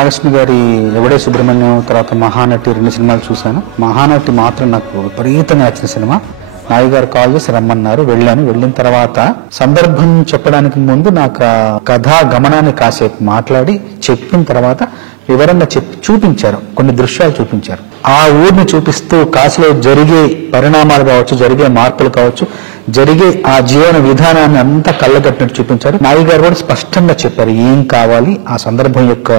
నాగలక్ష్మి గారి ఎవడే సుబ్రహ్మణ్యం తర్వాత మహానటి 2 సినిమాలు చూశాను. మహానటి మాత్రం నాకు విపరీతంగా నచ్చిన సినిమా. నాయి గారు కాల్ చేసి రమ్మన్నారు, వెళ్ళాను. వెళ్ళిన తర్వాత సందర్భం చెప్పడానికి ముందు నాకు కథా గమనాన్ని కాసేపు మాట్లాడి చెప్పిన తర్వాత వివరంగా చూపించారు, కొన్ని దృశ్యాలు చూపించారు. ఆ ఊరిని చూపిస్తూ కాశీలో జరిగే పరిణామాలు కావచ్చు, జరిగే మార్పులు కావచ్చు, జరిగే ఆ జీవన విధానాన్ని అంతా కళ్ళగట్టినట్టు చూపించారు. నాయి గారు కూడా స్పష్టంగా చెప్పారు ఏం కావాలి, ఆ సందర్భం యొక్క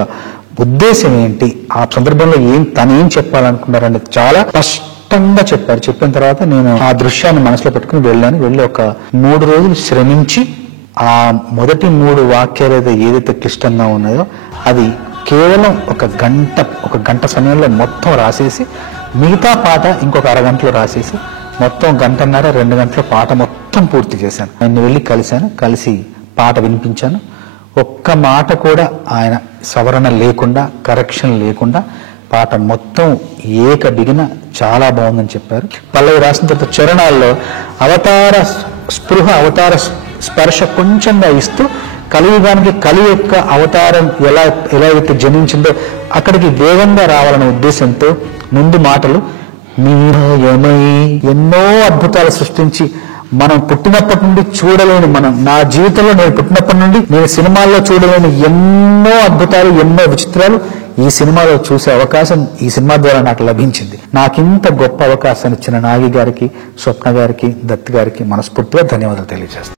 ఉద్దేశం ఏంటి, ఆ సందర్భంలో తను ఏం చెప్పాలనుకున్నారని చాలా స్పష్టంగా చెప్పారు. చెప్పిన తర్వాత నేను ఆ దృశ్యాన్ని మనసులో పెట్టుకుని వెళ్ళాను. వెళ్ళి ఒక 3 రోజులు శ్రమించి ఆ మొదటి 3 వాక్యాలు ఏదైతే క్లిష్టంగా ఉన్నాయో అది కేవలం ఒక గంట సమయంలో మొత్తం రాసేసి, మిగతా పాట ఇంకొక అరగంటలో రాసేసి మొత్తం 1.5 2 గంటల పాట మొత్తం పూర్తి చేశాను. ఆయన వెళ్ళి కలిసి పాట వినిపించాను. ఒక్క మాట కూడా ఆయన సవరణ లేకుండా, కరెక్షన్ లేకుండా పాట మొత్తం ఏక బిగిన చాలా బాగుందని చెప్పారు. పల్లవి రాసిన తర్వాత చరణాల్లో అవతార స్పృహ, అవతార స్పర్శ కొంచెంగా ఇస్తూ కలియుగానికి కలి యొక్క అవతారం ఎలా అయితే జనించిందో అక్కడికి వేగంగా రావాలనే ఉద్దేశంతో ముందు మాటలు మీరాయమై ఎన్నో అద్భుతాలు సృష్టించి మనం పుట్టినప్పటి నుండి చూడలేని, నా జీవితంలో నేను పుట్టినప్పటి నుండి నేను సినిమాల్లో చూడలేని ఎన్నో అద్భుతాలు, ఎన్నో విచిత్రాలు ఈ సినిమాలో చూసే అవకాశం ఈ సినిమా ద్వారా నాకు లభించింది. నాకింత గొప్ప అవకాశాన్ని ఇచ్చిన నాగి గారికి, స్వప్న గారికి, దత్ గారికి మనస్ఫూర్తిగా ధన్యవాదాలు తెలియజేస్తాను.